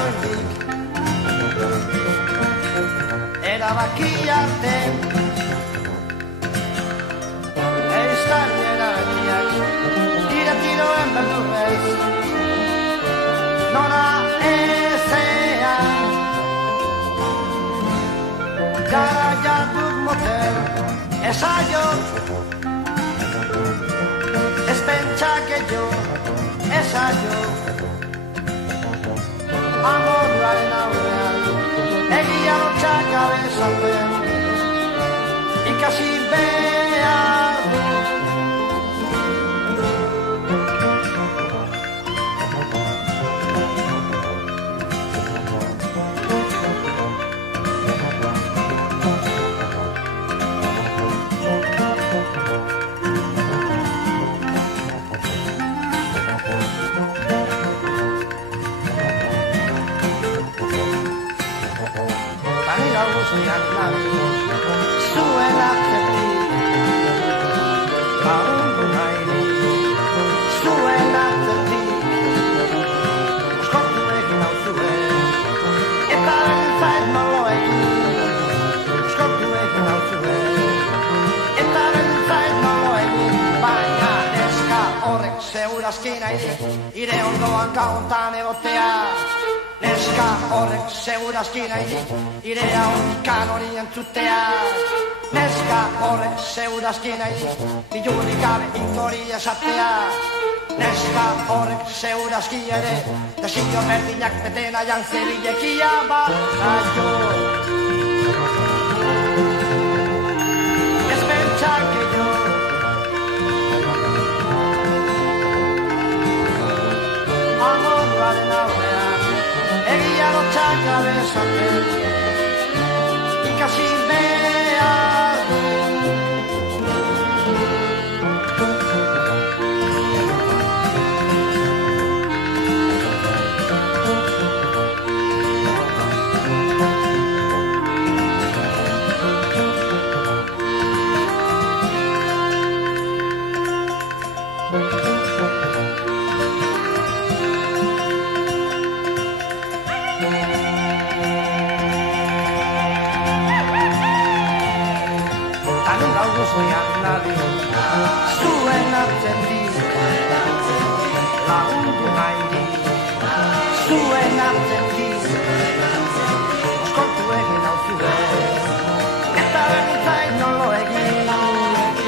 noindik erabaki arte Eiztainen argiak tira tiroen berdurrez nora ezean gara jarduk motel esaiot ez pentsake jo esaiot amorruaren aurrean egia lotxak abezaten ikasi behar du guztiak nabi zuen atzetik lagundu nahi zuen atzetik eskortu egin hau zuen eta bentzait nolo egin eskortu egin hau zuen eta bentzait nolo egin baina neska horrek segurazki nahi ire ondoan gauntan egotea Neska horrek segurazki nahi ire haunkan hori entzutea Neska horrek segurazki nahi bilurik gabe hori esatea Neska horrek segurazki ere desio berdinak betena jantzebilekia bazaio Ez pentsake jo Amorruaren aurrean egia lotxak abezaten ikasi behar du Guztiak nabi zuen atzetik lagundu nahi zuen atzetik eskortu egin hau zuen eta bentzait nolo egin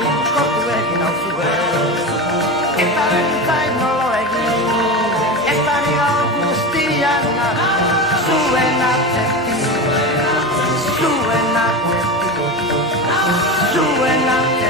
eskortu egin hau zuen eta bentzait nolo egin eta nigar guztiak nabi zuen atzetik zuen atzetik Zuen atzetik